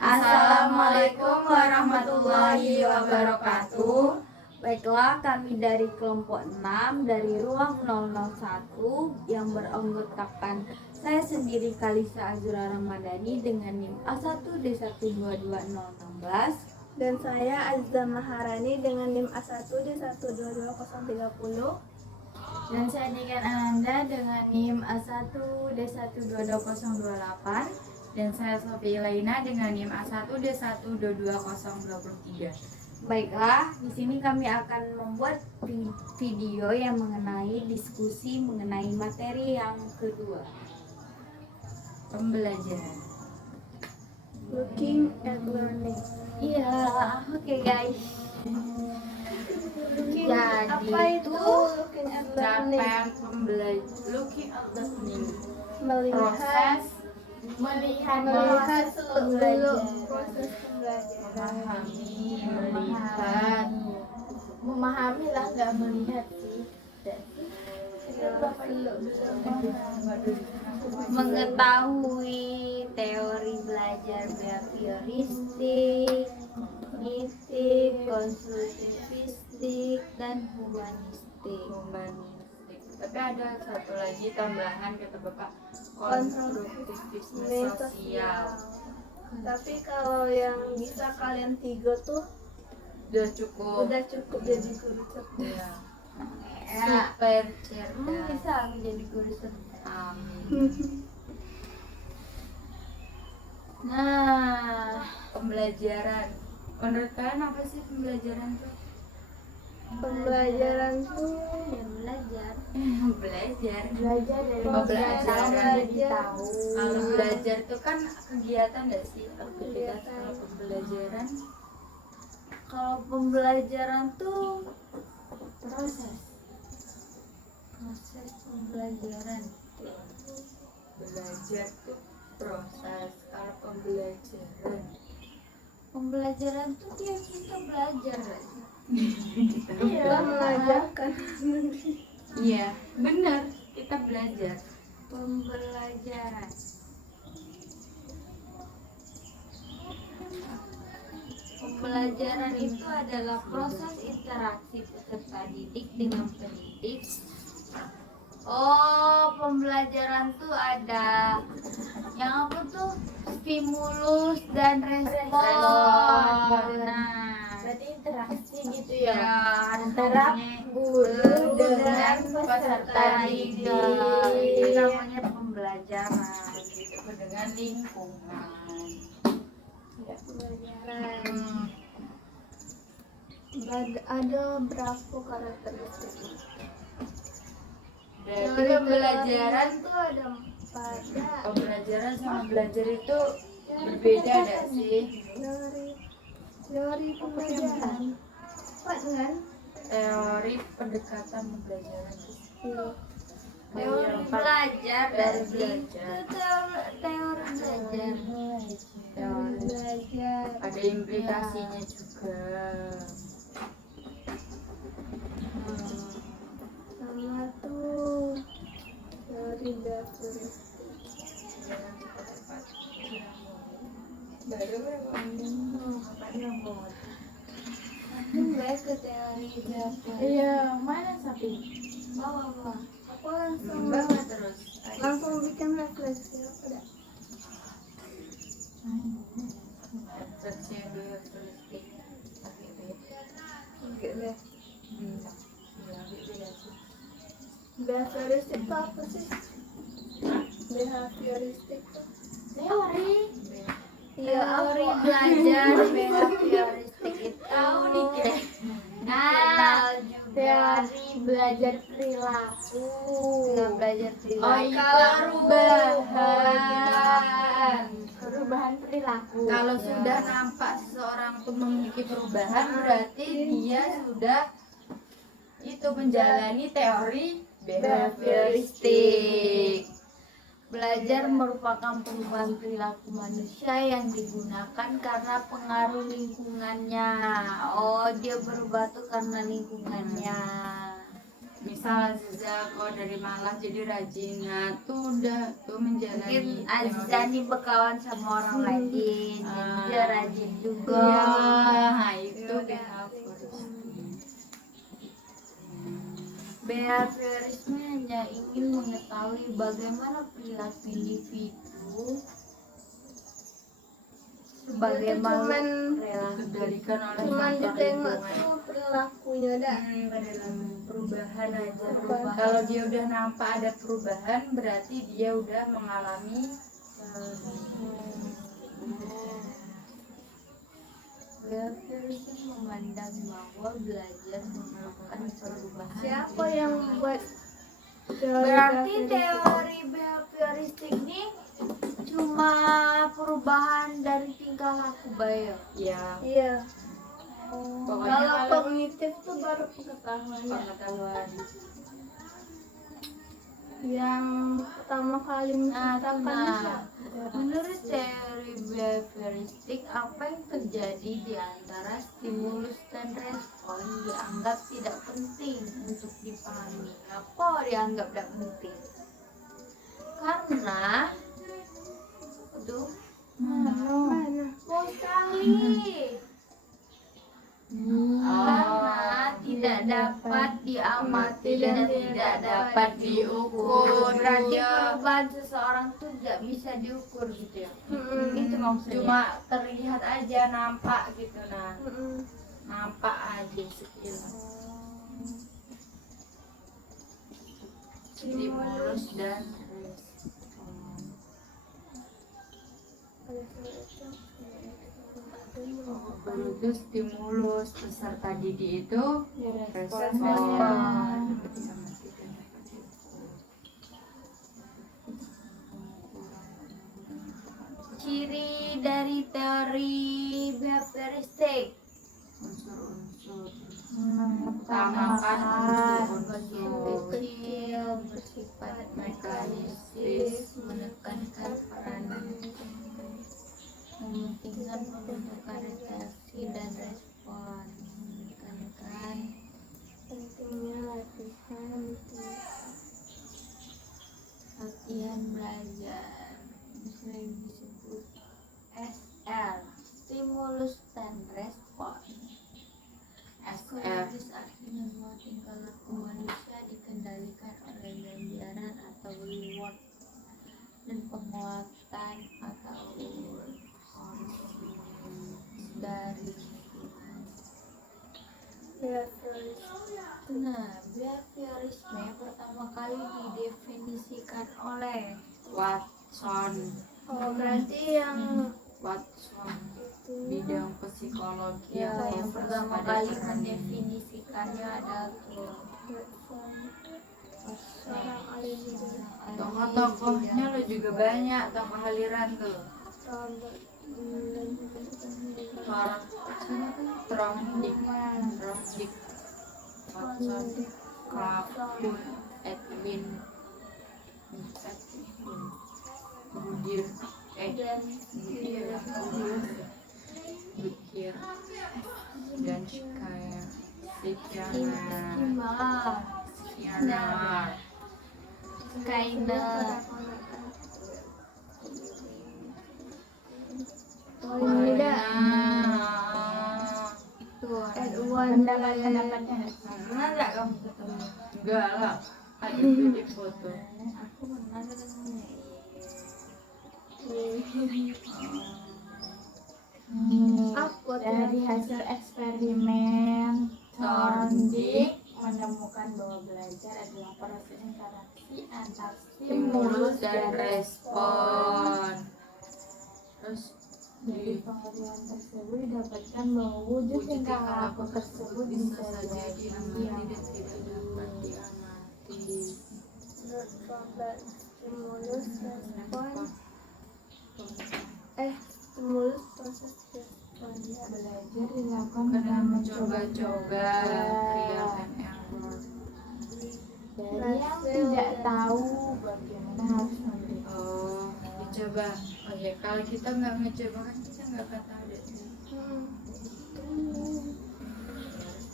Assalamualaikum warahmatullahi wabarakatuh. Baiklah, kami dari kelompok 6 dari ruang 001 yang beranggotakan saya sendiri Kalisa Azura Ramadhani dengan NIM A1D122016 dan saya Azza Maharani dengan NIM A1D122030 dan saya Niken Ananda dengan NIM A1D122028 dan saya Sofi Laina dengan NIM A1D122023. Baiklah, di sini kami akan membuat video yang mengenai diskusi mengenai materi yang kedua, pembelajaran. Looking at learning. Iya, oke guys. Looking, Jadi apa itu looking at learning? Capaian pembelajaran, looking at learning, Melihat proses dulu proses pembelajaran. memahami lah, nggak melihat sih. Mengetahui teori belajar behavioristik, kognitif, konstruktivistik, dan humanistik. Tapi ada satu lagi tambahan kata Bapak, konstruktivisme sosial. Tapi kalau yang bisa kalian tiga tuh Udah cukup. jadi guru cerdas. Ya. Ya, Super cerdas. bisa menjadi guru cerdas. Amin. Nah, pembelajaran. Menurut kalian apa sih pembelajaran tuh? Pembelajaran tuh Ya, belajar. Belajar. Dari Pembelajaran. jadi tahu. Kalau belajar tuh kan kegiatan nggak sih? Aktivitas. Kalau pembelajaran Kalau pembelajaran tuh proses pembelajaran. belajar tuh proses. Kalau Pembelajaran tuh dia kita belajar. kita mengajarkan. iya, benar, kita belajar. Pembelajaran. Pembelajaran itu adalah proses interaksi peserta didik dengan pendidik. Oh, pembelajaran tuh ada yang apa tuh? Stimulus dan respon. Nah, Berarti interaksi gitu ya, antara guru dengan peserta didik. Itu namanya pembelajaran Gitu, dengan lingkungan. Pembelajaran ada berapa karakteristik? Dari pembelajaran tuh ada 4. pembelajaran sama belajar itu berbeda nggak sih? Teori pembelajaran apa dengan Teori pendekatan pembelajaran. teori belajar Teori itu belajar. teori belajar. Teori. belajar Ada implikasinya juga. sama tuh teori behavioristik. Baru berapa? Baik ke teori behavioristik. Iya, mana sapi? Bawa. Aku langsung Bawa terus. langsung bikin refleksi apa dah? Refleksi yang behavioristik. Enggak deh. Beda sih. Behavioristik itu apa sih? Behavioristik tuh Teori. iya Teori apa? belajar behavioristik itu Tahu dikit. dikenal juga Teori belajar perilaku. dengan belajar Oh perilaku. iya, Perubahan perilaku. Kalau sudah nampak seseorang itu memiliki perubahan, berarti dia sudah itu menjalani teori behavioristik. Belajar merupakan perubahan perilaku manusia yang digunakan karena pengaruh lingkungannya. Oh, dia berubah tuh karena lingkungannya. Misal Aziza kalau dari malas jadi rajin, nah tuh udah tuh menjalani Mungkin Aziza nih berkawan sama orang rajin, jadi dia Behaviorisme hanya ingin mengetahui bagaimana perilaku individu sebagai Itu cuman- makhluk relasi. dikendalikan oleh Cuman faktor ditengok lingkungan. tuh perilakunya dah. Perubahan aja. Perubahan. Kalau dia udah nampak ada perubahan, berarti dia udah mengalami Behaviorisme memandang bahwa belajar merupakan perubahan. Siapa yang buat Berarti teori behavioristik ini cuma perubahan dari tingkah laku Bayo. ya Iya. pokoknya Kalau kalau kognitif tuh baru pengetahuannya. pengetahuan. Yang pertama kali menciptakan siapa? Menurut teori behavioristik, apa yang terjadi di antara stimulus dan respon dianggap tidak penting untuk dipahami. Apa dianggap tidak penting? Karena aduh, Mana? mau sekali. Karena tidak dapat diamati dan tidak dapat diukur. Berarti perubahan seseorang tuh tidak bisa diukur gitu ya. Itu maksudnya. Cuma terlihat aja, nampak gitu. Nah, Mm-mm. nampak aja sekilas. Stimulus dan respon. Dulu itu stimulus, peserta didik itu respon. Ciri dari teori behavioristik. Unsur-unsur utamakan unsur-unsur Kecil, bersifat mekanistis, menekankan peranan, mementingkan pembentukan reaksi dan respon, menekankan Pentingnya latihan. latihan belajar, sering disebut SR, stimulus dan respon. SR. Psikologis artinya bahwa tingkah laku manusia dikendalikan oleh ganjaran atau reward dan penguatan atau dari lingkungan. Nah, behaviorisme pertama kali didefinisikan oleh Watson. Oh, berarti yang Watson bidang psikologi ya, yang fokus pertama pada kali peran ini. mendefinisikannya adalah seorang ahli bidang Tokoh-tokohnya lo juga banyak, tokoh aliran tuh. Tromdik, Watson, Caput, Edwin, Budir, Bukir, dan Shikaya, Sianar, Skyner, Oh, ini dah. itu Edwan pendapatnya. Pernah nggak kamu ketemu? Enggak lah, ada itu di foto. Aku pernah ketemu. Apa Dari hasil eksperimen Thorndike menemukan bahwa belajar adalah proses interaksi antar Stimulus stimulus dan respon. Terus Dari pengetahuan tersebut didapatkan bahwa wujud tingkah laku tersebut bisa saja diamati dan tidak dapat diamati. stimulus respon stimulus proses respon belajar dilakukan Karena dengan mencoba-coba, trial and error. dari yang tidak tahu bagaimana harus memberi. Oh, dicoba. Oh ya, kalau kita nggak ngecoba kan kita nggak akan tahu deh.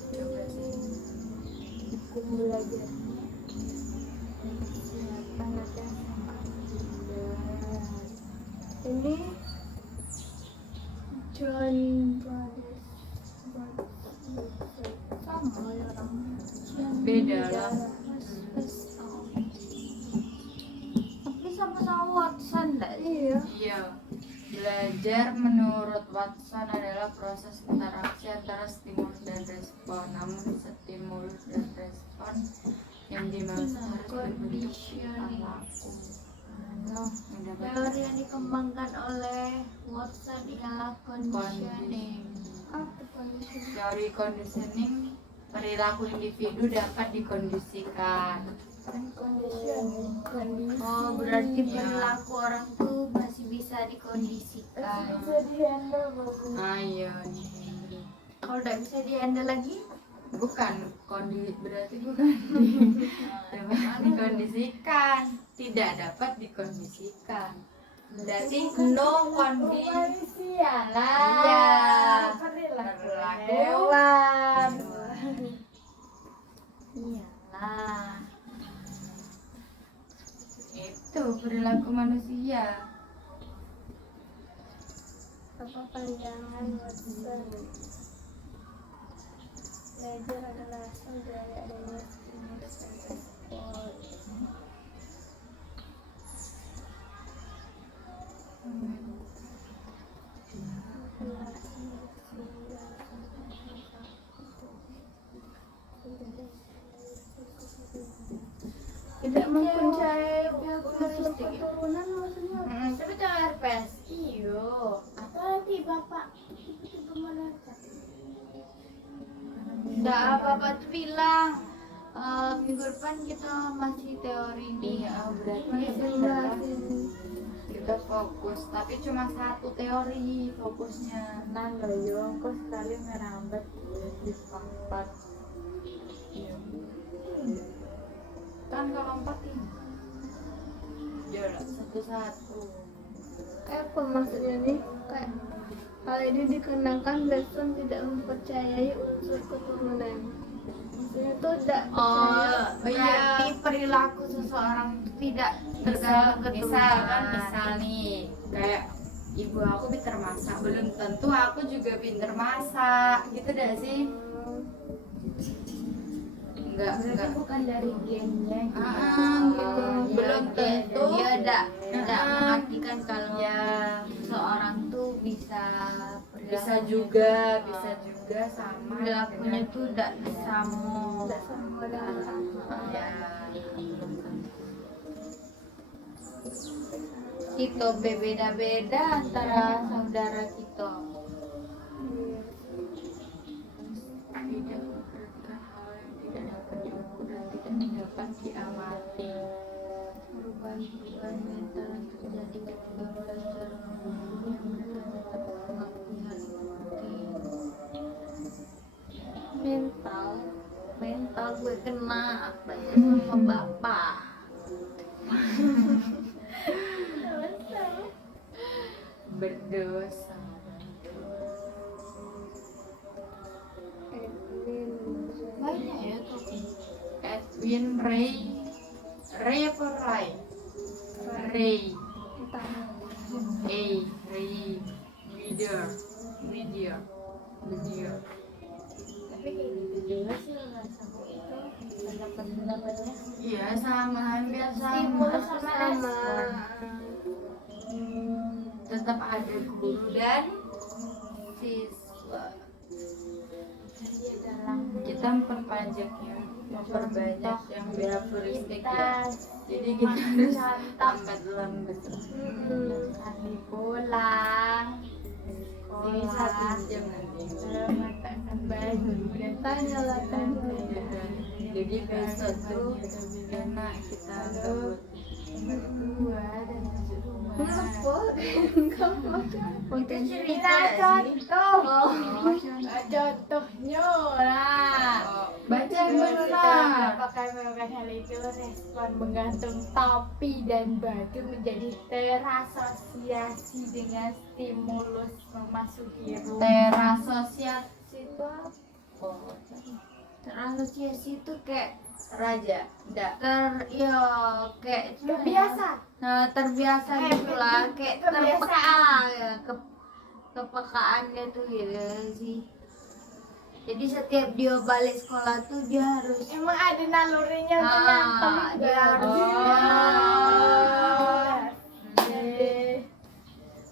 Coba sih. hukum belajar Silakan latihan ini John Brothers Beda lah. Belajar menurut Watson adalah proses interaksi antara stimulus dan respon. Namun stimulus dan respon yang dimaksud harus berbentuk perilaku. Teori yang dikembangkan oleh Watson ialah conditioning. Teori conditioning, perilaku individu dapat dikondisikan. Oh, berarti perilaku orang tuh masih bisa dikondisikan. Ayo, Kalau udah bisa dihandle lagi, bukan berarti bukan dapat dikondisikan, tidak dapat dikondisikan. Berarti no kondisi. Iya. Perilaku Hewan. iyalah. itu perilaku manusia. Apa pandangan Watson? Belajar adalah hasil dari adanya stimulus dan respon. Tidak mempunyai unsur keturunan maksudnya. Tapi kalau RPS, iyo. Nanti bapak tiba-tiba melacak. Enggak apa-apa tuh bilang minggu depan kita masih teori nih. Iya, berarti kita fokus, tapi cuma satu teori fokusnya. Nah lo yo, kok sekali merambat di tempat. Kan kalau 4 ini jalan satu-satu. Apa maksudnya nih? Kayak hal ini dikarenakan Watson tidak mempercayai unsur keturunan. Maksudnya tuh tidak Berarti perilaku seseorang tidak tergantung Misalkan keturunan. nih kayak ibu aku pinter masak, belum tentu aku juga pinter masak, gitu dah sih. Enggak. bukan dari gennya Gitu. Belum tentu. Dia tidak mengartikan kalau Ya, seorang tuh bisa bisa juga sama perilakunya dengan- tuh tidak sama. tidak sama dengan orang tua. Ya. Kita berbeda-beda antara saudara kita. Tidak memperhatikan hal yang tidak dapat diukur dan tidak dapat diamati. Perubahan mental yang terjadi ketika belajar yang mereka tetap mengakui hal itu penting. Mental gue kena belajar sama bapak. Berdosa. Banyak ya tuh. Edwin Ray apa Ray? Ray Video. tapi kayak gitu juga sih rasa itu pendapat-pendapatnya. Iya, sama, hampir Stimulus sama. sama Sama. Tetap ada guru dan siswa. Kita memperbanyak yang behaviouristik ya. Jadi kita harus lambat. Kali pulang Ini 1 jam nanti. meletakkan baju dan Tanya lah kan. Jadi besok tuh karena kita gabut. berdua dan masuk rumah. Itu cerita Kita sih. contoh, contohnya lah. Baca Setelah benar. pakai melakukan hal itu, respon menggantung topi dan baju menjadi terasosiasi dengan stimulus memasuki rumah. Terasosiasi itu apa? Terasosiasi itu kayak Raja, enggak. kayak Terbiasa. Nah, terbiasa gitu lah, kayak terpeka ya, kepekaannya tuh gitu sih. Jadi setiap dia balik sekolah tuh dia harus Emang ada nalurinya untuk nyantem juga. dia harus Oh.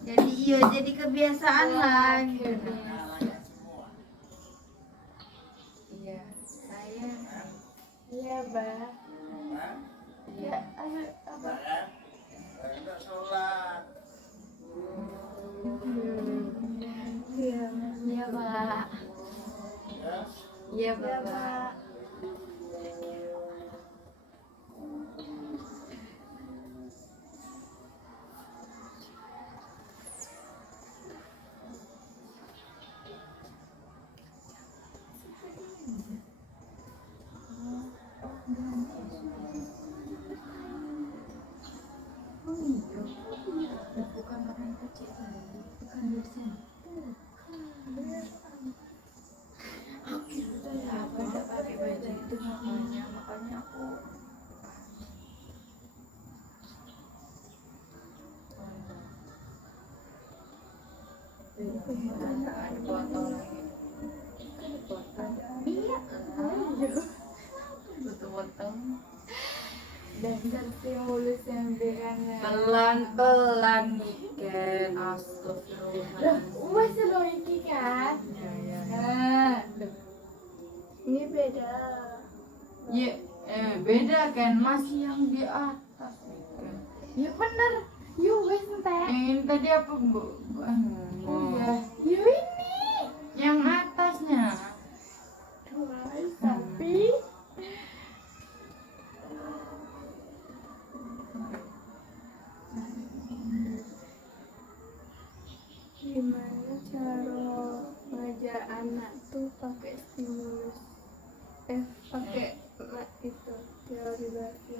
jadi Iya, jadi kebiasaan lah. Iya, saya. Iya, Mbak. Ya, ayo, Abah. Iya. Iya, Pak. Iya, Bapak. Bukan orang kecil, bukan dosen. Apa enggak pakai baju itu makanya aku ada botol lagi. Iya, Botol-botol. dasar stimulus yang berannya. Pelan-pelan Niken. Loh, Astagfirullahaladzim. wes lo iki kan? Ya. Nah, Ini beda. Ya, beda kan masih yang di atas Niken. ya bener. Yuk wes entek. Ini tadi apa bu? Iya. Yuk ini. Yang atasnya. Tapi Gimana cara ngajar anak tuh pakai stimulus? Pakai itu teori baru.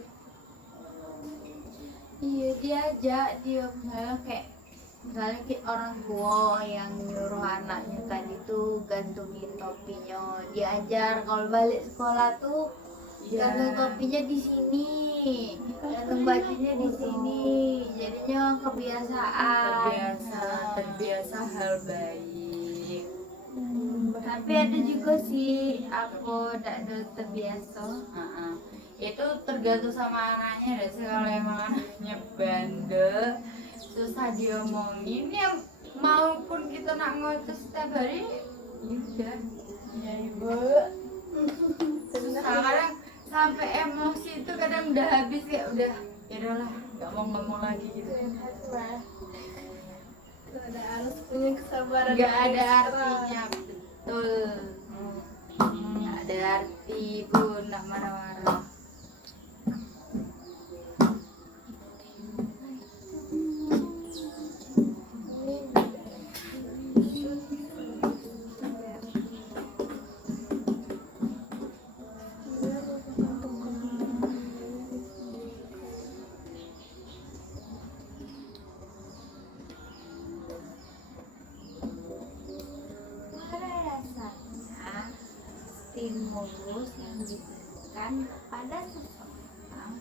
Iya, diajak dia misalnya kayak orang tua yang nyuruh anaknya tadi tuh gantungin topinya, diajar kalau balik sekolah tuh gantung topinya di sini, gantung bajunya di sini, jadinya kebiasaan. Terbiasa hal baik. Tapi ada juga sih aku tidak terbiasa. Itu tergantung sama anaknya deh sih. Kalau emang anaknya bandel susah diomongin, yang maupun kita nak ngoceh setiap hari yaudah ya ibu. susah. Kadang sampai emosi itu kadang udah habis kayak udah ya udahlah nggak mau ngomong lagi gitu. Sehat, Mbak. Ada harus punya kesabaran. Nggak ada ekstra. artinya, betul. Nggak ada arti bu, nak marah-marah. Pada dasarnya stimulus yang diberikan kepada seseorang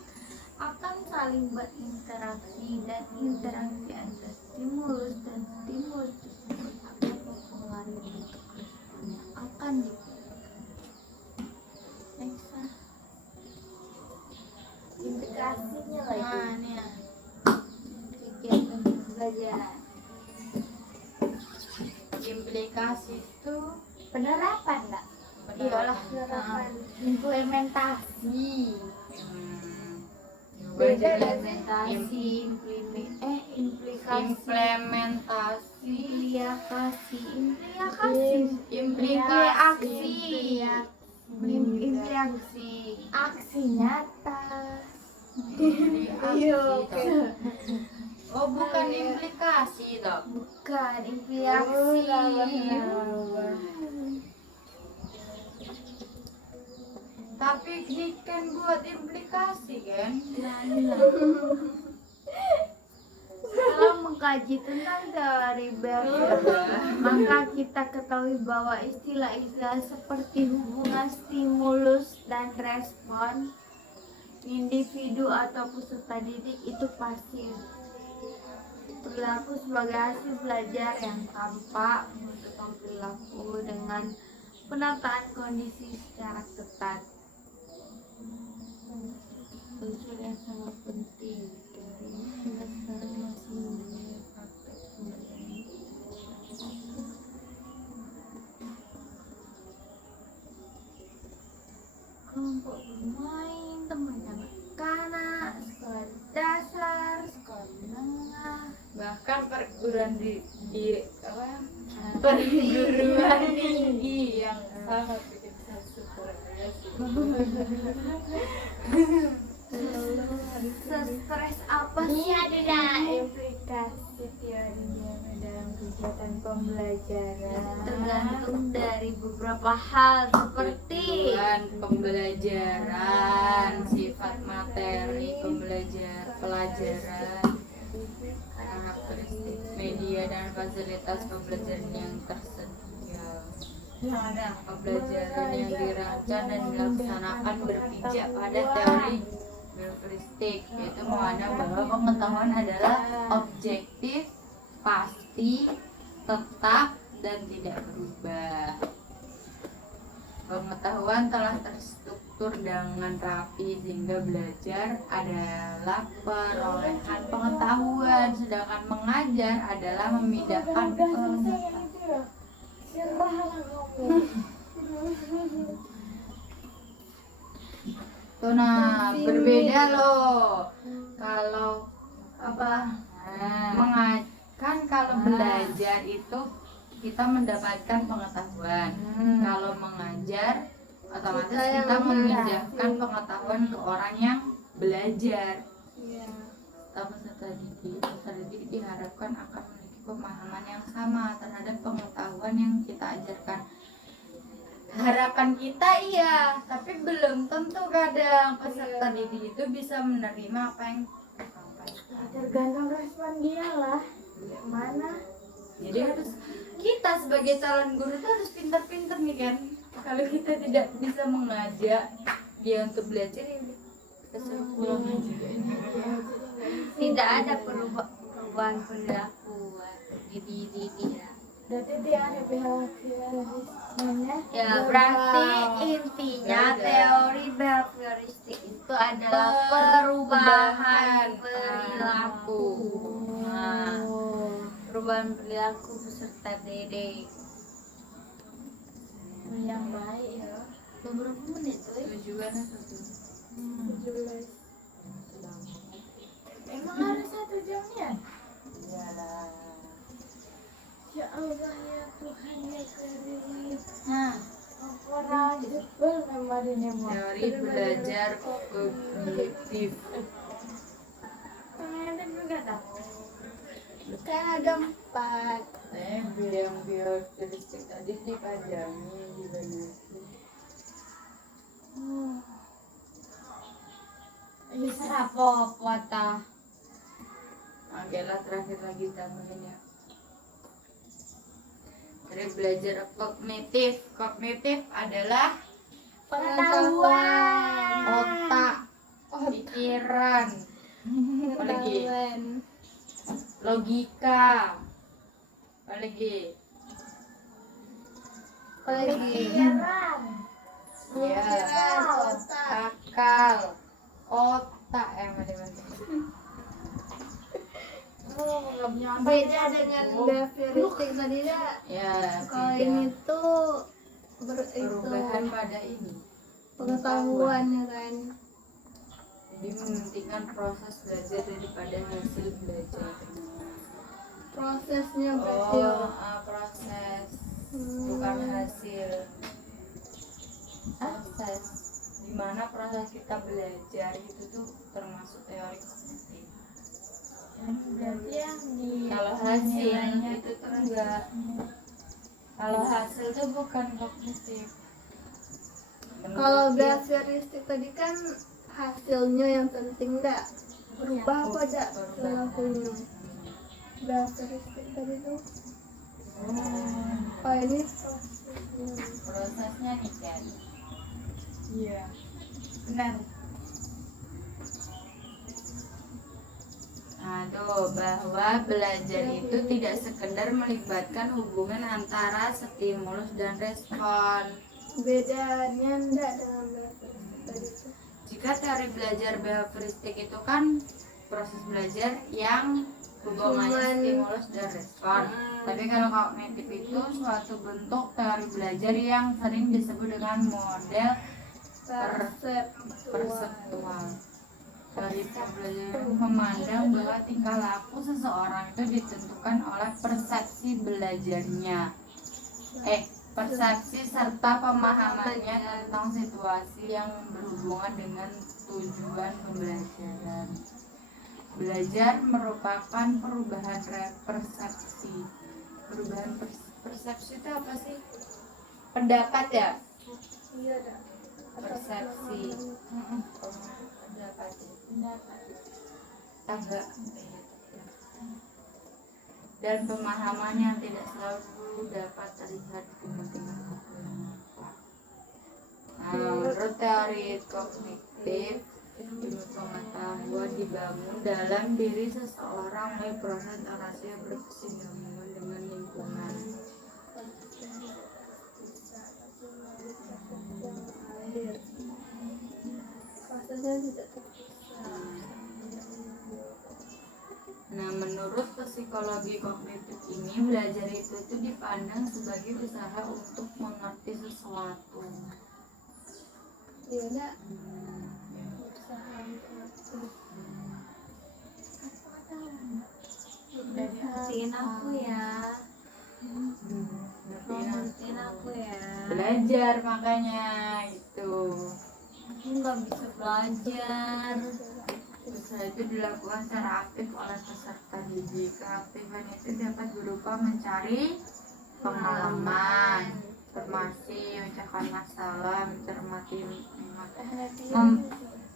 akan saling berinteraksi, dan interaksi antara stimulus dan stimulus tersebut akan mempengaruhi bentuk respon yang akan diberikan. Next, ah. Implikasinya Nah, lagi. ini ya. Kegiatan pembelajaran. Implikasi itu Penerapan enggak? Iyalah, Implementasi. beda implementasi, implikasi, implementasi, implikasi, Aksi nyata. Iya, oke. Oh bukan implikasi dok. bukan implikasi. Tapi ini kan buat implikasi kan. Setelah mengkaji tentang teori behavior, maka kita ketahui bahwa istilah-istilah seperti hubungan stimulus dan respon individu atau peserta didik itu pasti berlaku sebagai hasil belajar yang tampak menentukan perilaku dengan penataan kondisi secara ketat. Unsur yang sangat penting dari hingga sekarang masih menjadi praktek pembelajaran perguruan tinggi yang sangat bikin saya stres. Stres apa Ini sih? adalah implikasi teorinya dalam kegiatan pembelajaran. Tergantung dari beberapa hal seperti Tujuan pembelajaran, sifat materi pelajaran, karakteristik media dan fasilitas pembelajaran yang tersedia. Pembelajaran yang dirancang dan dilaksanakan berpijak pada teori behavioristik, yaitu memandang bahwa pengetahuan adalah objektif, pasti, tetap, dan tidak berubah. Pengetahuan telah terstruktur dengan rapi sehingga belajar adalah perolehan pengetahuan, sedangkan mengajar adalah memindahkan pengetahuan. Tuh nah, berbeda loh. Kalau kan kalau belajar itu kita mendapatkan pengetahuan. Kalau mengajar otomatis kita memindahkan pengetahuan ke orang yang belajar. Peserta didik diharapkan akan memiliki pemahaman yang sama terhadap pengetahuan yang kita ajarkan. Harapan kita iya, tapi belum tentu kadang peserta didik itu bisa menerima apa yang kita sampaikan. Tergantung respon dia lah. Mana? Jadi harus kita sebagai calon guru tuh harus pintar-pintar nih kan. Kalau kita tidak bisa mengajak dia untuk belajar, ya udah, kita suruh pulang aja. tidak ada perubahan perilaku di ya. Berarti dia ada behaviorismenya. Ya berarti intinya teori behavioristik itu adalah perubahan perilaku. Nah, perubahan perilaku peserta didik. Yang baik ya. Beberapa menit tuh. Tujuannya satu. 17. Emang harus 1 jamnya? Iyalah. Ya Allah ya Tuhan ya Karim. Nah, Orang jebel kemarinnya mau. teori belajar kognitif. Pengen juga tahu. Kan ada 4. Yang behavioristik tadi dipajangi di banyak. Bisa apa-apa ta? Oke lah, terakhir lagi tambahin ya. Dari belajar kognitif. Kognitif adalah Pengetahuan. otak, pikiran, apalagi logika, apalagi Pikiran. ya, akal, otak macam-macam. Beda dengan behavioristik tadi dah. Ya, Kalau tidak. ini tuh Perubahan pada ini. pengetahuan ya kan. Jadi mementingkan proses belajar daripada hasil belajar. Prosesnya berarti. Proses bukan hasil. Proses dimana proses kita belajar itu tuh termasuk teori kognitif. Berarti yang di Kalau hasilnya itu tuh enggak. Kalau hasil tuh bukan kognitif. Kalau behavioristik tadi kan hasilnya yang penting dah. Berubah apa dah perilakunya. Behavioristik tadi tuh. Oh ini prosesnya. Prosesnya nih kan. Iya. Benar. Nah, tuh bahwa belajar itu tidak sekedar melibatkan hubungan antara stimulus dan respon. Bedanya enggak dengan behavioristik tadi tuh. Jika teori belajar behavioristik itu kan proses belajar yang hubungannya stimulus dan respon. Tapi kalau kognitif itu suatu bentuk teori belajar yang sering disebut dengan model perseptual. dari pembelajaran memandang bahwa tingkah laku seseorang itu ditentukan oleh persepsi belajarnya, persepsi serta pemahamannya tentang situasi yang berhubungan dengan tujuan pembelajaran. Belajar merupakan perubahan persepsi. Perubahan persepsi itu apa sih? Pendapat ya? Iya dah. Persepsi. Pendapat. Tangga. Dan pemahaman yang tidak selalu dapat terlihat dengan mata. Menurut teori kognitif, ilmu pengetahuan dibangun dalam diri seseorang melalui proses interaksi yang berkesinambungan dengan lingkungan. Prosesnya tidak terpisah. Nah, menurut psikologi kognitif ini, belajar itu dipandang sebagai usaha untuk mengerti sesuatu. Iya dah. Usaha untuk Ngertiin aku ya. Ngertiin aku ya. Belajar makanya itu. Aku nggak bisa belajar. Usaha itu dilakukan secara aktif oleh peserta didik. Keaktifan itu dapat berupa mencari pengalaman, informasi, memecahkan masalah, mencermati,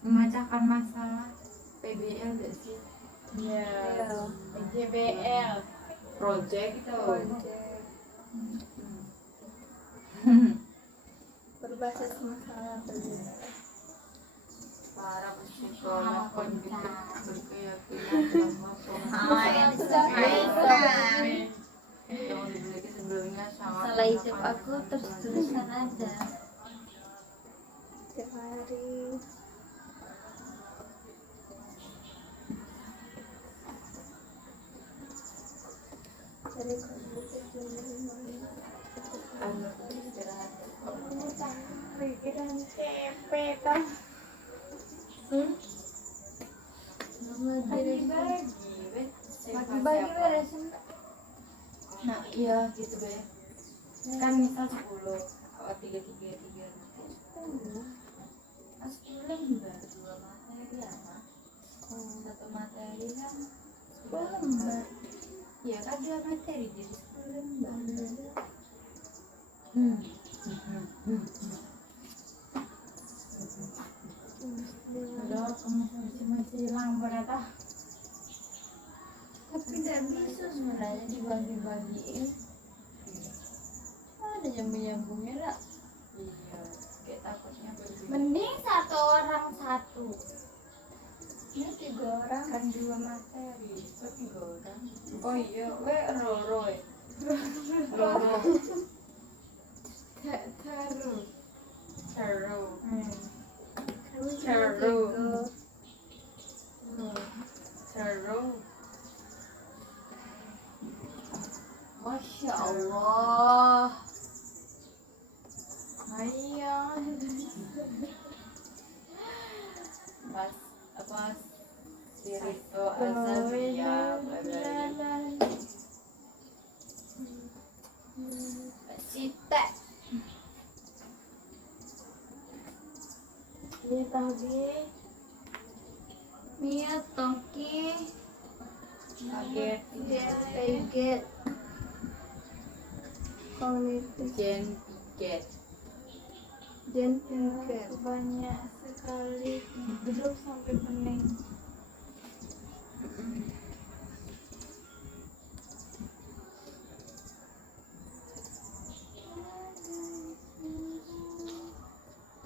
memecahkan masalah. PBL gak sih? Ya, JBL. Project itu. project berbasis masalah berbeda. Para psikolog kognitif berkeyakinan bahwa yang pengalaman yang dimiliki sebelumnya sangat Salah hidup aku terus tulisan aja. Tiap hari dari kognitif Pikiran CP toh. Bagi beresin. Nah iya gitu deh, kan misal 10 kalau 3 pas 10 lembar 2 materi apa? Satu materi kan 10 lembar. Iya kan 2 materi jadi 10 lembar. Aduh, kamu masih hilang berapa? Tapi tidak bisa sebenarnya dibagi-bagiin. Ada nyambung-nyambungnya lah. Iya, kayak takutnya berbeda. Mending satu orang satu. ini 3 orang Kan 2 materi, kok 3 orang? Oh iya, Roro ya? Roro. Terus. Seru. kami Seru. cuma 3. Seru. Masya Allah. Ayo. Pas apa Spirito Azabia Sita. Iya tadi. Mia Toki. Kaget Target kognitif Jen Piket. Jen Piket Banyak sekali. Duduk sampai pening.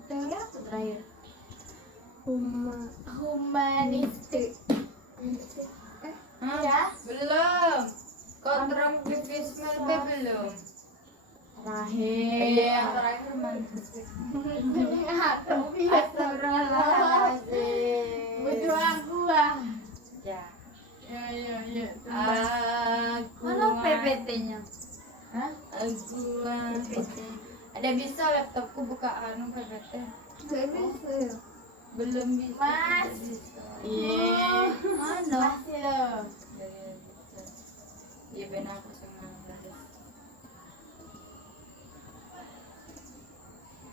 Teori apa terakhir? Humanistik. Ya. Belum. Konstruktivisme itu belum. Terakhir. Yang terakhir manusia. Astagfirullahaladzim. Butuh aku ah. Ya. Ya. Aku Mana PPT-nya? Hah? Aku ada bisa laptopku buka anu PPT. nggak bisa ya Belum bisa. Mas. Iya. Mana? Masih loh. Iya benar aku senang dari.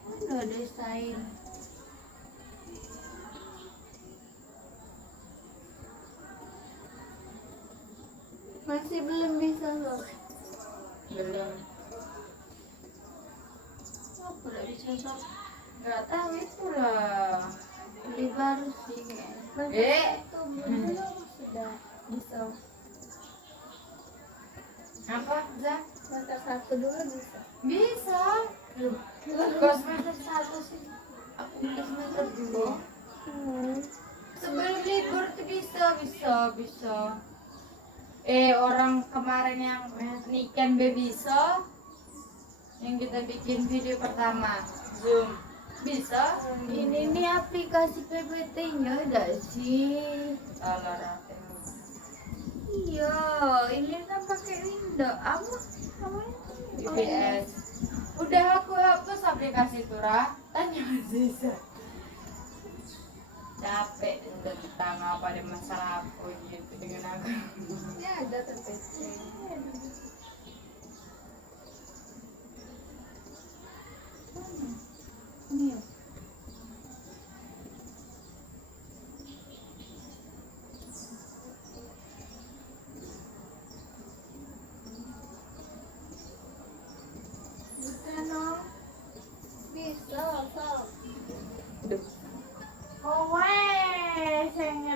Mana desain? Masih belum bisa loh. Belum. Apa udah bisa sob? Nggak tahu itu lah. Beli baru sih kayaknya. Itu belum sudah bisa. Apa Zak? Semester 1 dulu bisa. Bisa. Kok semester 1 sih? Aku udah semester 2. Sebelum libur tuh bisa. Orang kemarin yang niken bisa, yang kita bikin video pertama Zoom bisa. Ini nih aplikasi PPT-nya ada sih. Salah Rate. Iya, ini kan pakai Windows. Apa namanya? UPS. Udah aku hapus aplikasi itu Ra. Tanya Aziza. Capek tentang apa ada masalah aku gitu dengan aku. Ya ada PPT. Iya. Bisa, sob. Oh weh, saya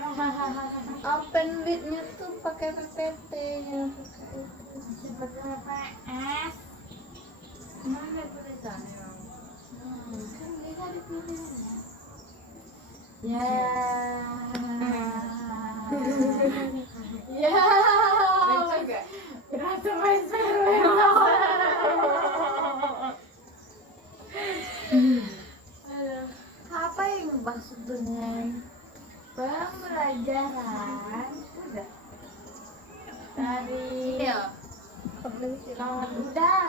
Open with-nya tuh pakai PPT nya. seperti PS. Mana tulisannya? Kan bisa dipilih. Ya. Ya. Lucu gak? Berantem master. Apa yang maksud dengan Pembelajaran udah dari iya? nomor udah.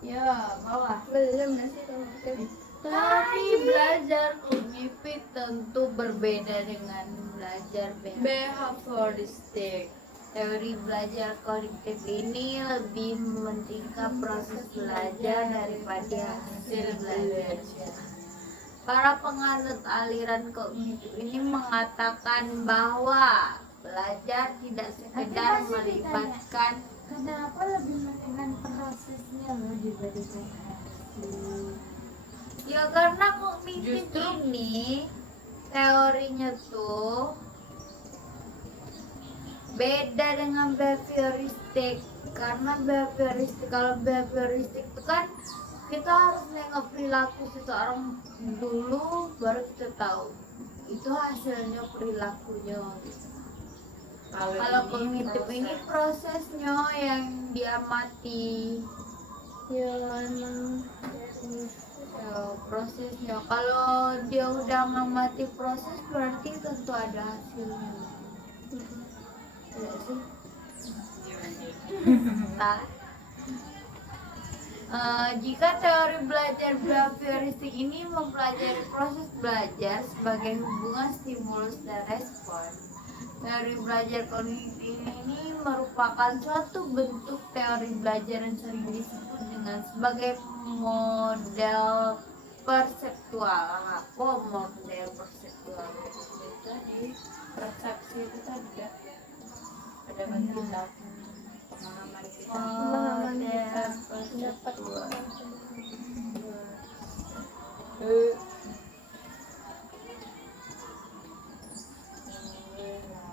Ya, bawah. Belum masih kognitif. Teori belajar kognitif tentu berbeda dengan belajar behavior. Behavioristik. Teori belajar kognitif ini lebih mementingkan proses belajar daripada hasil belajar. Para penganut aliran kognitif ini mengatakan bahwa belajar tidak sekedar melibatkan Kenapa lebih menekan prosesnya loh dibandingkan hasil? ya karena kognitif Justru- ini teorinya tuh beda dengan behavioristik. Karena kalau behavioristik itu kan kita harus nengok perilaku seseorang dulu baru kita tahu itu hasilnya perilakunya gitu. Kalau kognitif ini prosesnya yang diamati. Ya emang Ya, prosesnya kalau dia udah ngamati proses berarti tentu ada hasilnya. Iya sih. Nah, jika teori belajar behavioristik ini mempelajari proses belajar sebagai hubungan stimulus dan respon, teori belajar kognitif ini merupakan suatu bentuk teori belajar yang sering disebut dengan sebagai model perseptual. Apa model perseptual? Jadi persepsi itu tadi ada kita pengalaman kita. pemahaman Model kita dapat perseptual.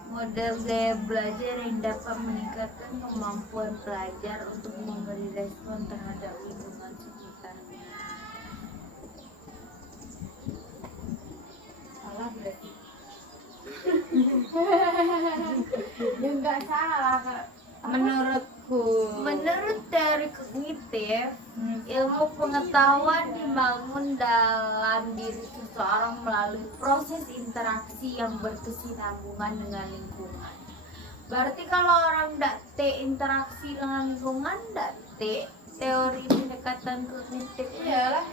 Model gaya belajar yang dapat meningkatkan kemampuan pelajar untuk memberi respon terhadap lingkungan sekitarnya. Salah berarti. Ya nggak salah Kak. Menurutku. Menurut teori kognitif, ilmu pengetahuan dibangun dalam diri seseorang melalui proses interaksi yang berkesinambungan dengan lingkungan. Berarti kalau orang tidak interaksi dengan lingkungan, tidak teori pendekatan kognitif. Iyalah.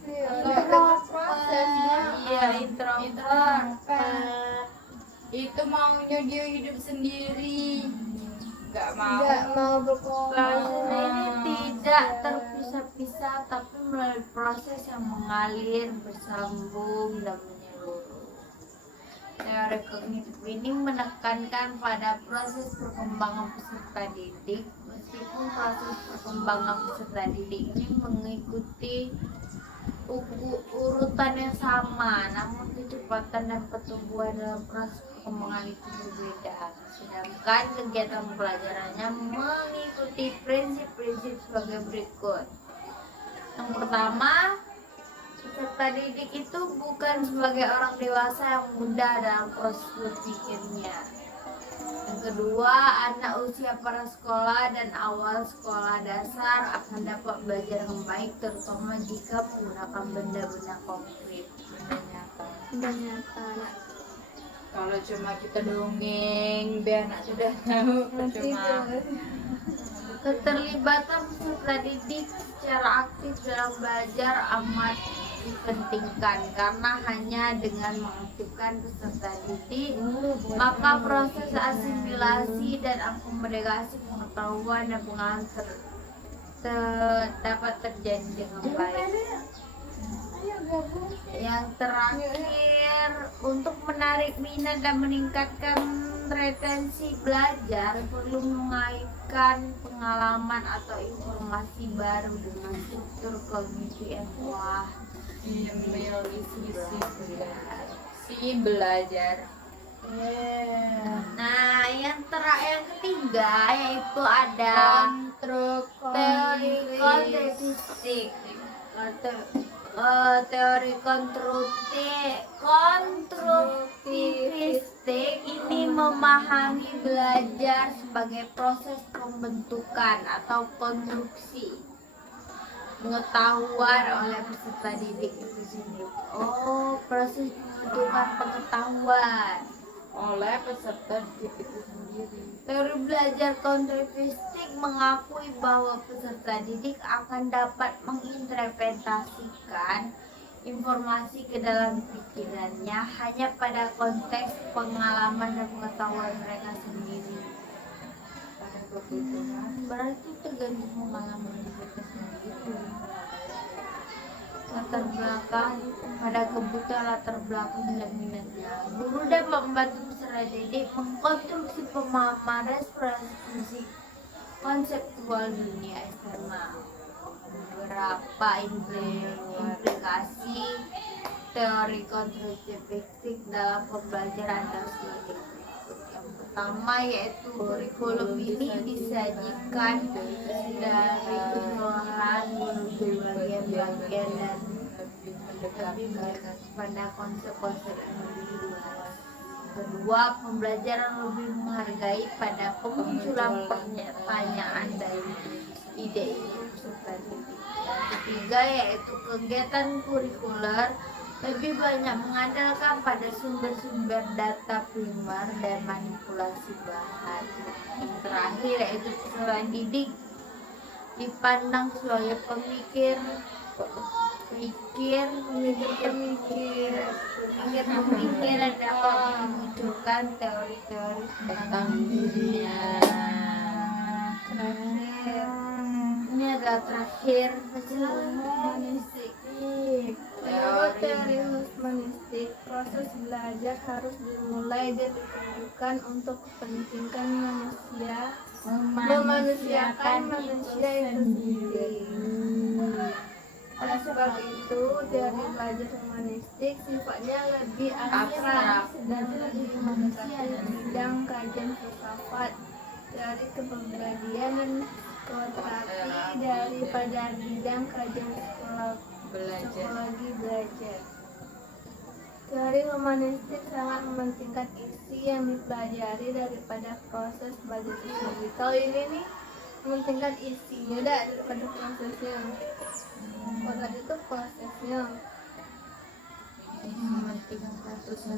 Iya, Nggak dapat proses kan? iya introvert. Itu maunya dia hidup sendiri, nggak mau. Nggak mau berkomunikasi. Proses ini tidak terpisah-pisah tapi melalui proses yang mengalir, bersambung dan menyeluruh. Teori kognitif ini menekankan pada proses perkembangan peserta didik. Meskipun proses perkembangan peserta didik ini mengikuti urutan yang sama, namun kecepatan dan pertumbuhan dalam proses perkembangan itu berbeda. Sedangkan kegiatan pembelajarannya mengikuti prinsip-prinsip sebagai berikut. Yang pertama, peserta didik itu bukan sebagai orang dewasa yang muda dalam proses berpikirnya. Yang kedua, anak usia prasekolah dan awal sekolah dasar akan dapat belajar dengan baik, terutama jika menggunakan benda-benda konkret, benda nyata. Udah nyata. Kalau cuma kita dongeng biar anak sudah tahu, Nanti cuma Keterlibatan peserta didik secara aktif dalam belajar amat dipentingkan karena hanya dengan mengaktifkan peserta didik maka proses asimilasi dan akomodasi pengetahuan dan pengalaman dapat terjadi dengan baik. Yang terakhir, untuk menarik minat dan meningkatkan retensi belajar perlu mengaitkan pengalaman atau informasi baru dengan struktur kognitif yang kuat. si belajar. Nah, yang ketiga yaitu ada teori konstruktif. Teori konstruktivistik ini memahami belajar sebagai proses pembentukan atau konstruksi pengetahuan oleh peserta didik itu sendiri. Proses pembentukan pengetahuan Oleh peserta didik itu sendiri. Teori belajar konstruktivistik mengakui bahwa peserta didik akan dapat menginterpretasikan informasi ke dalam pikirannya hanya pada konteks pengalaman dan pengetahuan mereka sendiri. Pada kebutuhan. Berarti tergantung pengalaman mereka sendiri. Latar belakang pada kebutuhan latar belakang dan minatnya. Guru dapat membantu peserta didik mengkonstruksi pemahaman responsif konseptual dunia eksternal. Beberapa implikasi teori konstruktivistik dalam pembelajaran tersebut. Yang pertama yaitu kurikulum ini disajikan dari keseluruhan menuju bagian-bagian dan lebih berfokus pada konsep-konsep yang lebih luas. Kedua, pembelajaran lebih menghargai pada kemunculan pertanyaan dan ide-ide peserta didik. Yang ketiga yaitu kegiatan kurikuler lebih banyak mengandalkan pada sumber-sumber data primer dan manipulasi bahan. Yang terakhir yaitu peserta didik dipandang sebagai pemikir dan dapat memunculkan teori-teori tentang dunia. Ini adalah terakhir humanistik. Menurut teori humanistik, proses belajar harus dimulai dan ditunjukkan untuk kepentingan manusia, memanusiakan manusia itu sendiri. Oleh sebab itu, teori belajar humanistik sifatnya lebih abstrak dan lebih mendekati bidang kajian filsafat, teori kepribadian dan psikoterapi daripada bidang kajian psikologi belajar. Teori humanistik sangat mementingkan isi yang dipelajari daripada proses belajar itu sendiri. Kalau ini nih mementingkan isinya daripada prosesnya. Kalau tadi itu prosesnya. Mementingkan prosesnya.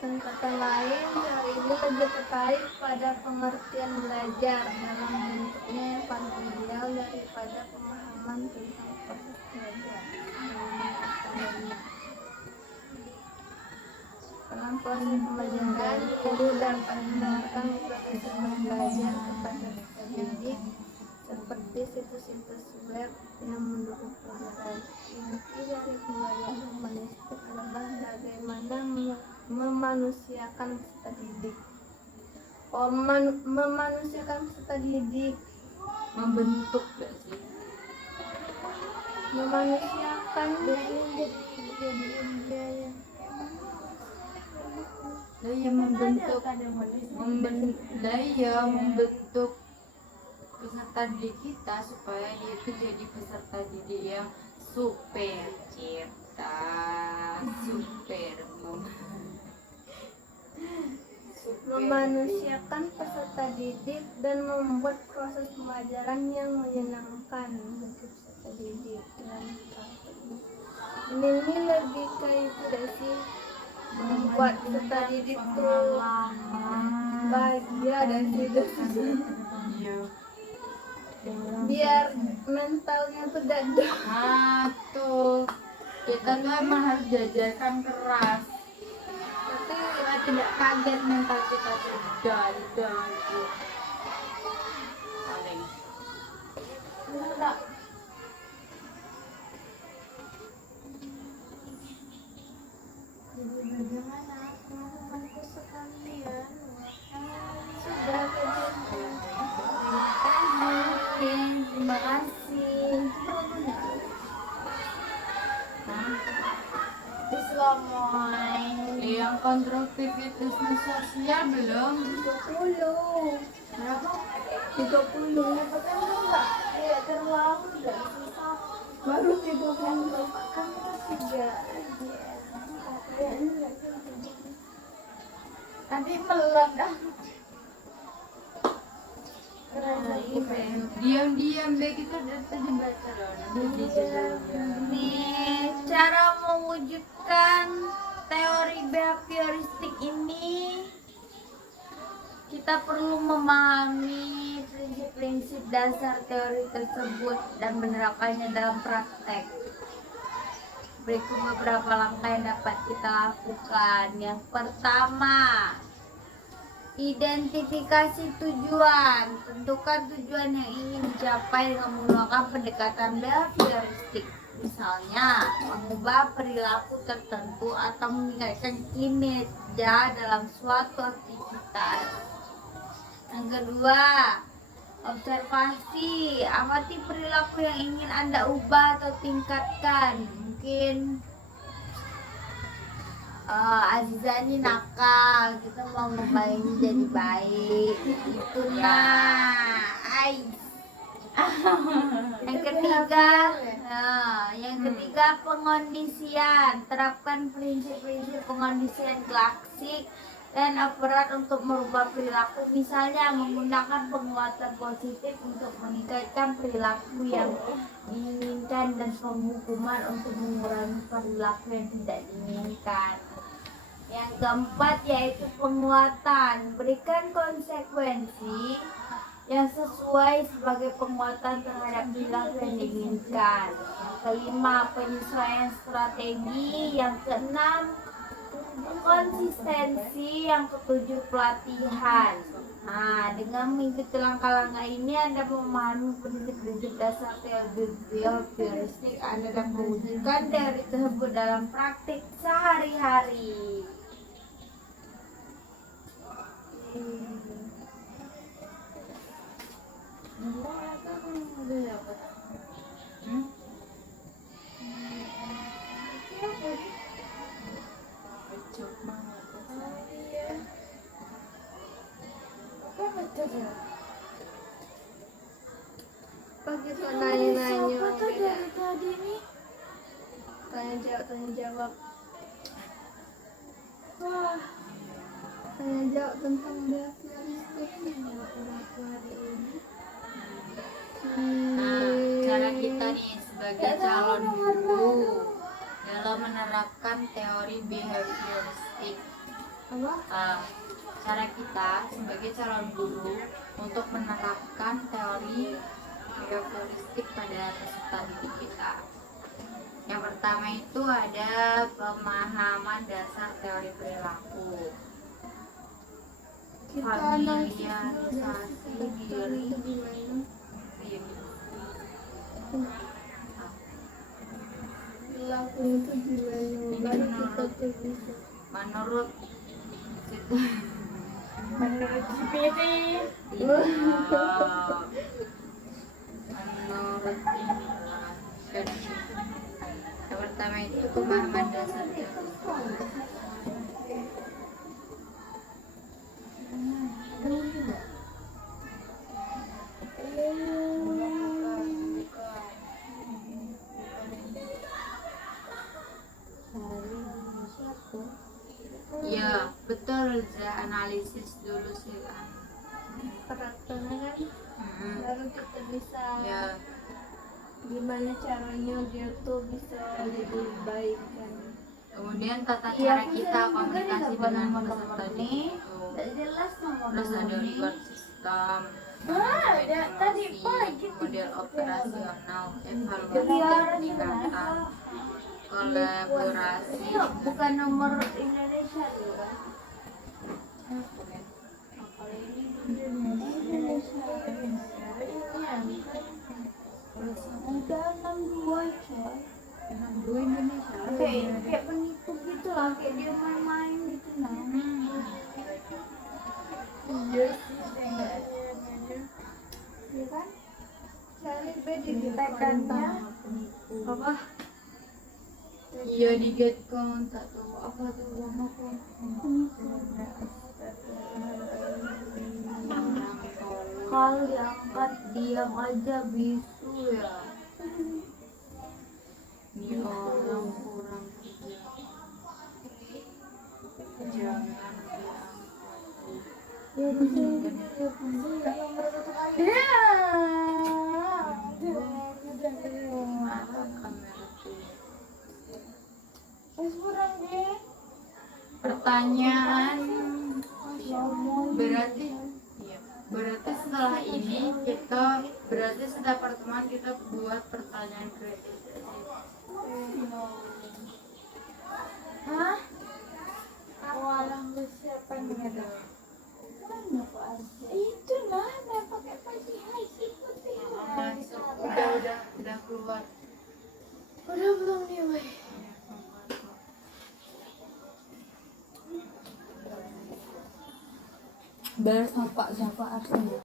Dengan kata lain, teori ini lebih terkait pada pengertian belajar dalam bentuknya yang paling ideal daripada pemahaman tentang proses belajar. Dalam proses pembelajaran, guru dapat mendengarkan proses belajar kepada peserta didik seperti situs-situs web yang mendukung pelajaran. Inti dari pembelajaran humanistik adalah bagaimana memanusiakan peserta didik. Memanusiakan peserta didik, Membentuk gak sih? memanusiakan didik jadi budaya. Daya membentuk, membentuk peserta didik kita supaya dia itu jadi peserta didik yang super cipta, super Memanusiakan peserta didik dan membuat proses pembelajaran yang menyenangkan bagi peserta didik. Ini lebih kayak itu gak sih? Membuat peserta didik tuh bahagia dan tidak susah. Iya. Biar mentalnya tuh dadah. Tuh kita tuh emang harus diajarkan keras. Tapi Kita tidak kaget mental kita tuh down. Paling. enggak. Jadi bagaimana teman-temanku sekalian? Sudah kejadian. Terima kasih. Dislamoy. Yang konstruktivitas sosial belum? 30. Berapa? 30. Ya terlalu udah susah. Baru 30. Kan masih 3 aja. Nanti meledak. Diam-diam deh kita tadi baca loh. Nanti judulnya. Nih, cara mewujudkan teori behavioristik ini kita perlu memahami prinsip-prinsip dasar teori tersebut dan menerapkannya dalam praktek. Berikut beberapa langkah yang dapat kita lakukan. Yang pertama, identifikasi tujuan. Tentukan tujuan yang ingin dicapai dengan menggunakan pendekatan behavioristik. Misalnya, mengubah perilaku tertentu atau meningkatkan kinerja dalam suatu aktivitas. Yang kedua, observasi. Amati perilaku yang ingin Anda ubah atau tingkatkan. Mungkin Aziza ini nakal, kita mau ngubah ini jadi baik. Itu yang ketiga, pengondisian. Terapkan prinsip-prinsip pengondisian klasik dan aparat untuk merubah perilaku, misalnya menggunakan penguatan positif untuk meningkatkan perilaku yang diinginkan dan penghukuman untuk mengurangi perilaku yang tidak diinginkan. Yang keempat yaitu penguatan. Berikan konsekuensi yang sesuai sebagai penguatan terhadap perilaku yang diinginkan. Yang kelima, penyesuaian strategi. Yang keenam, konsistensi. Yang ketujuh, pelatihan. Dengan mengikuti langkah-langkah ini Anda memahami prinsip-prinsip dasar teori behavioristik, Anda dapat mewujudkan teori tersebut dalam praktik sehari-hari. Apa gitu nanya-nanya Siapa tuh beda. dari tadi nih? Tanya jawab. Wah, Tanya jawab tentang behavioristik. Cara kita nih sebagai calon guru dalam menerapkan teori behavioristik. Apa? Cara kita sebagai calon guru untuk menerapkan teori behavioristik pada peserta didik kita. Yang pertama itu ada pemahaman dasar teori perilaku, Kita analisis familiarisasi diri. perilaku itu gimana? Baru kita tuh bisa. Menurut Menurut Cipiri, menurut inilah yang pertama itu pemahaman dasar teori. Ya, betul. Analisis dulu sih kan. Karakternya kan baru kita bisa Ya, gimana caranya dia tuh bisa lebih baik kan. kemudian tata cara kita komunikasi dengan peserta nih. didik itu. Tidak jelas nomor Terus ada reward system, ada tadi pagi model operasional, evaluasi Biar peningkatan, kolaborasi. bukan nomor Indonesia tuh kan. Udah 62 coy. 62 Indonesia. Kayak penipu gitu lah, kayak dia main-main gitu nah. iya sih, Iya kan? Cari beda di tekannya Apa? Iya di get count atau apa tuh nama apa? Kalau diangkat diam aja bisu ya. Ini orang kurang kerja. Jangan diangkat. Ya di sini ya nomor satu kali. Mata kamera tuh. Pertanyaan berarti iya, berarti setelah ini kita berarti setelah pertemuan kita buat pertanyaan kritis. hah? Awalah persiapan ada. Itu lah, udah pakai baju haji putih. Masuk udah keluar. Udah belum nih, weh? Bar siapa Arsenal.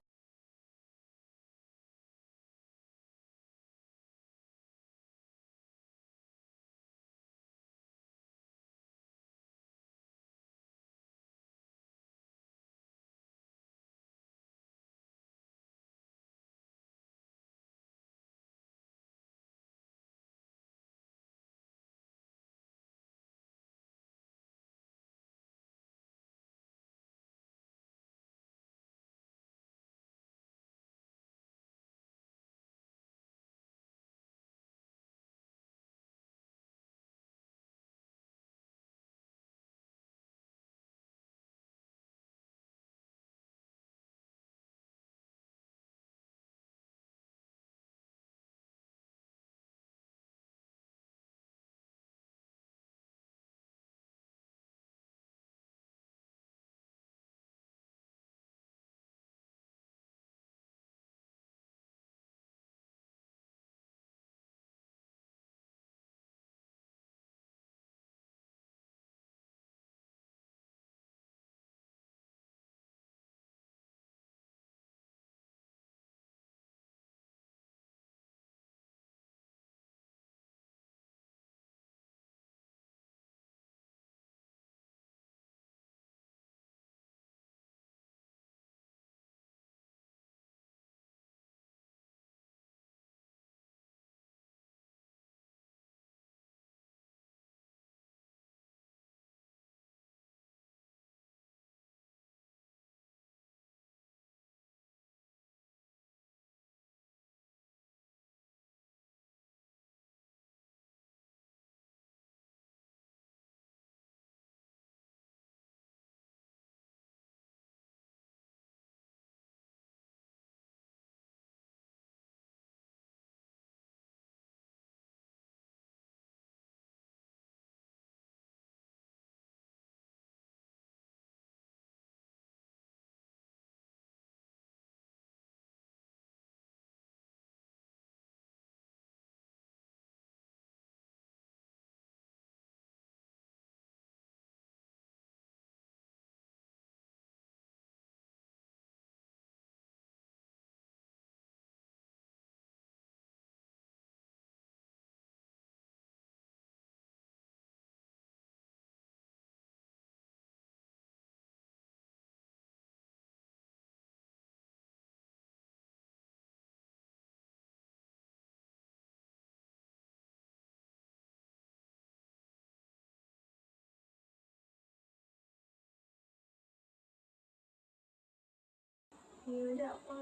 Ya udah apa?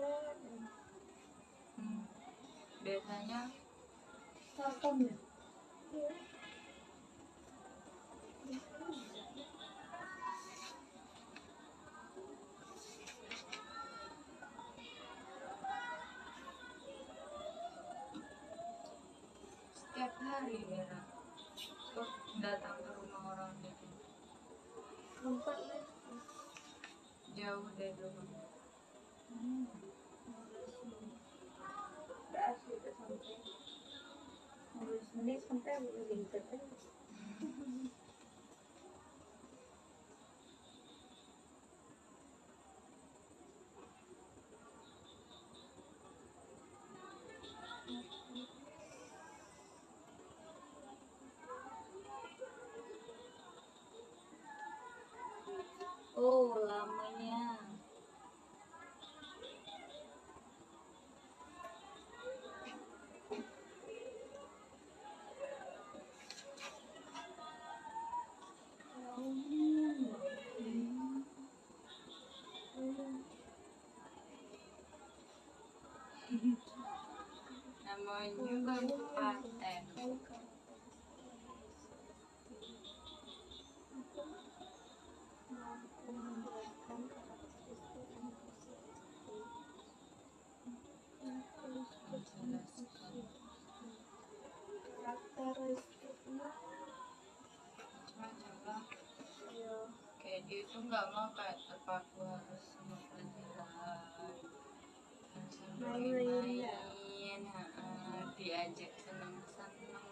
Biasanya Telepon ya. Iya. setiap hari Dera tuh datang ke rumah orang itu, Empat lah. jauh dari rumah. Udah asli udah sampai 15 menit sampai aku udah gitu. Oh, lamanya. Namanya juga paten. Karakteristiknya Macam-macam lah. ya Kayak dia tuh nggak mau kayak terpaku harus sama pelajaran, harus sambil Main-main ya. main-main, diajak seneng-seneng,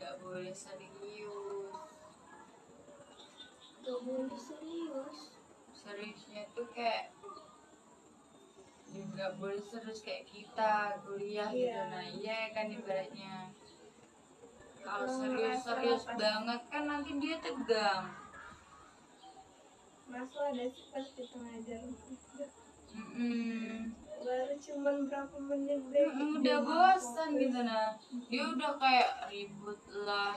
nggak boleh serius. gak boleh serius. Seriusnya tuh kayak juga boleh serius kayak kita kuliah gitu. Iya. Nah iya kan ibaratnya kalau Kalau serius-serius ngerasa banget kan nanti dia tegang. Masuk ada sih pas kita ngajar. Mm-mm. Baru cuman berapa menit deh. Udah bosan gitu. Nah dia udah kayak ribut lah,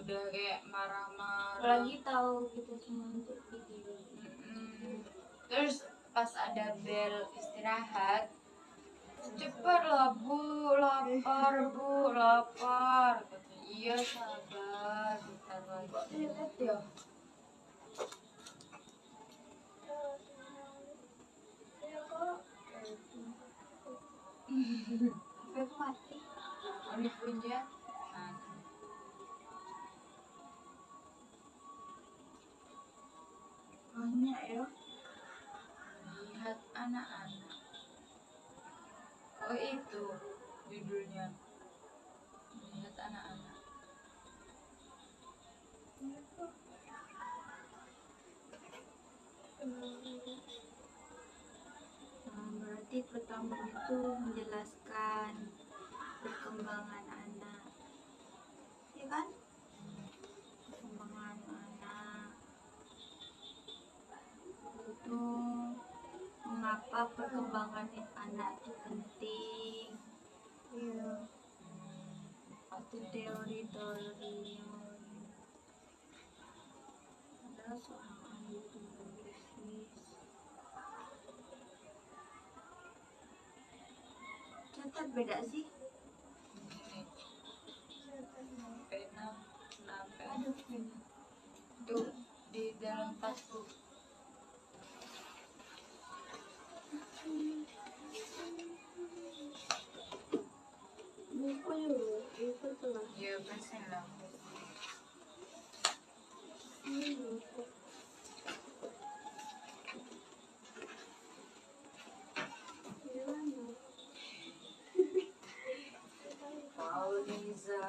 udah kayak marah-marah. Apalagi tahu kita cuma untuk video. Mm-mm. Terus pas ada bel istirahat, cepet lah bu, lapar bu, lapar. Kata, iya sabar, bentar lagi. Lihat ya. Ya kok. Web mati. Ini punya. Nah, Banyak ya. lihat anak-anak. Oh itu judulnya. Lihat anak-anak. Ya kok. Berarti pertama itu menjelaskan perkembangan anak, ya kan? Perkembangan anak itu mengapa perkembangan anak itu penting. Iya. Itu teori-teori yang ada seorang ahli bisnis. Catat beda sih. Ini pena, kenapa? Aduh, ini. Tuh di dalam tas tuh. Buku juga. Itu tuh lah. Ya pesen lah. Ini buku. Gimana? Pauliza.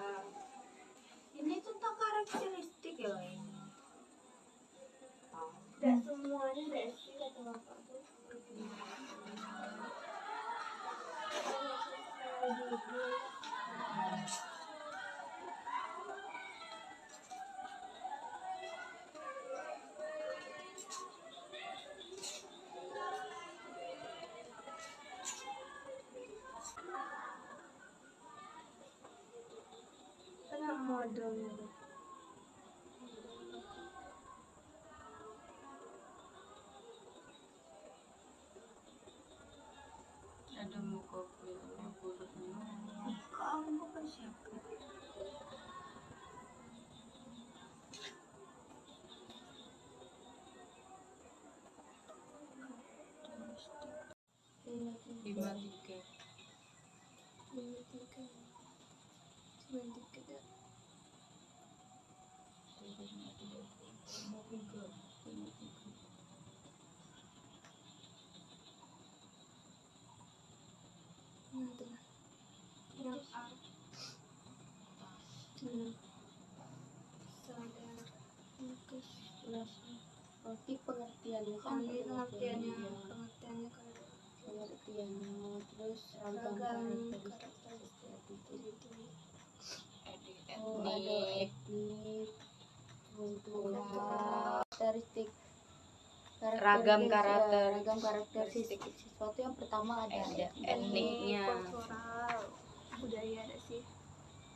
Ini tentang karakteristik ya ini. Tidak semuanya deh sih kata bapak tuh. Kenapa modelnya tuh? ada muka beliau buruknya. Kamu persiapkan. Lima tiga. Berarti pengertiannya kan Kami pengertiannya pengertiannya terus ragam karakteristik. karakteristik. Oh, ada etnik, kultural, karakteristik, Ragam ragam karakteristik sesuatu. Yang pertama ada Etniknya. Kultural, budaya ada sih.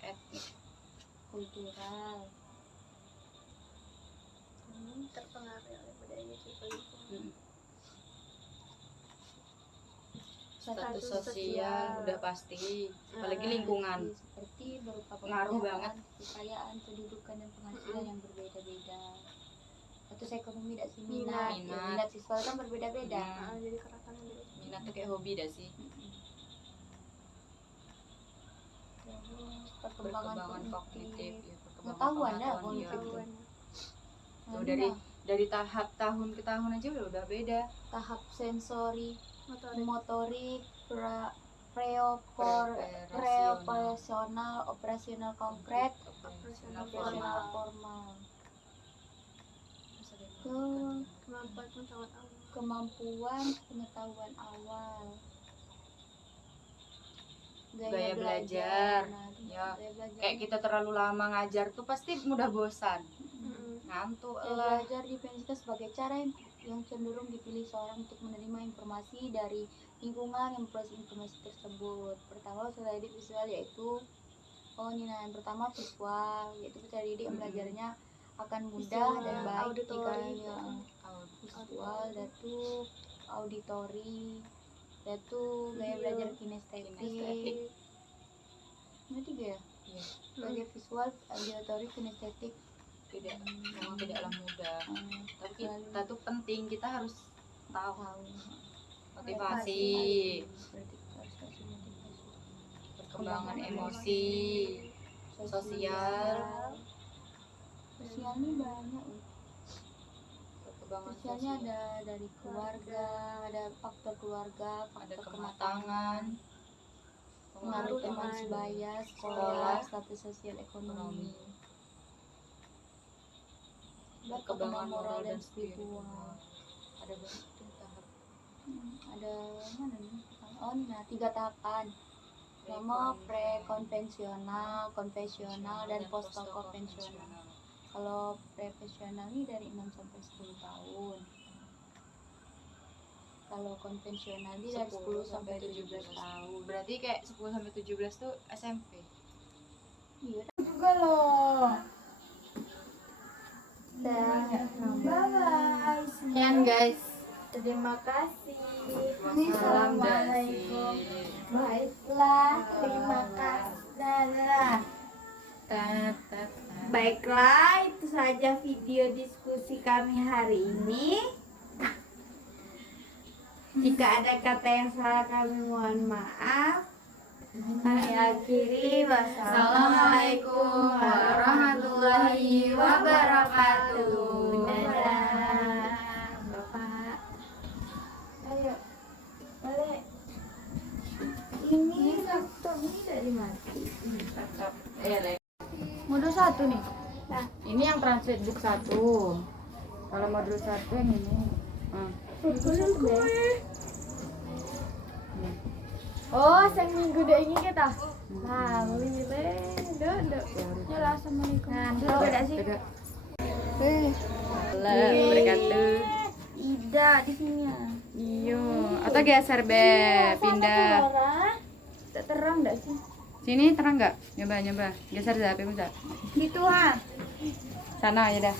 Etnik. kultural, Terpengaruh oleh budaya juga. Status sosial udah pasti, apalagi lingkungan. seperti berupa Ngaruh pekerjaan, banget. kekayaan, kedudukan dan penghasilan yang berbeda-beda. Status ekonomi dan minat. Minat. Siswa kan berbeda-beda. Jadi keratan beda. Minat tuh kayak hobi dah sih. Terus Perkembangan kognitif, ya, pengetahuan dah pengetahuan, kognitif. ya. Tuh, dari tahap tahun ke tahun aja udah beda. Tahap sensori, Motorik. motorik, Preoperasional. operasional konkret, Operasional operasional formal. formal. Ke Kemampuan pengetahuan awal. kemampuan pengetahuan awal, Gaya belajar. Nah, Ya, gaya belajar. Kayak kita terlalu lama ngajar tuh pasti mudah bosan, ngantuk Gaya lah. belajar didefinisikan sebagai cara yang cenderung dipilih seorang untuk menerima informasi dari lingkungan yang memproses informasi tersebut. Pertama, usaha didik visual yaitu yang pertama visual, yaitu peserta didik yang belajarnya akan mudah dan baik Auditori. jika visual, yaitu auditori, yaitu gaya belajar kinestetik. Ini tiga ya? Iya. Sebagai visual, auditory, kinestetik. Memang tidaklah mudah. Tapi kita tuh penting, kita harus tahu motivasi, Berarti kita harus kasih motivasi. perkembangan emosi, sosial, Sosial ini banyak. perkembangan Sosialnya sosial, ada dari keluarga, ada faktor keluarga, ada faktor kematangan, pengaruh teman teman, sebaya, sekolah, sekolah, status sosial ekonomi, perkembangan moral dan spiritual. Ada banyak tuh tahap. Ada mana nih? Oh, nah 3 tahapan. Pertama pre-konvensional, konvensional, dan post-konvensional. Kalau pre-konvensional ini dari 6 sampai 10 tahun. Kalau konvensional ini dari 10 sampai 17 tahun. Berarti kayak 10 sampai 17 tuh SMP. Iya. Juga loh. Bye-bye. Sekian guys. Terima kasih. Assalamualaikum. Baiklah, terima kasih. Dadah. Baiklah, itu saja video diskusi kami hari ini. Jika ada kata yang salah kami mohon maaf. Kami akhiri. Wassalamualaikum warahmatullahi wabarakatuh. Dadah. Bapak. Ayo. Balik. Ini laptop ini dari mati. Modul 1 nih. Nah. Ini yang translate book 1. Kalau modul 1 yang ini. Oh, sang minggu deh ini kita. Nah, milih duduk. Ya assalamualaikum. Nah, duduk ada sih. Berkatu. Tidak di sini ya. Iyo, atau geser be, pindah. Tak terang enggak sih? Sini terang nggak? Nyoba, geser HP bisa. Gitu ah. Sana aja dah.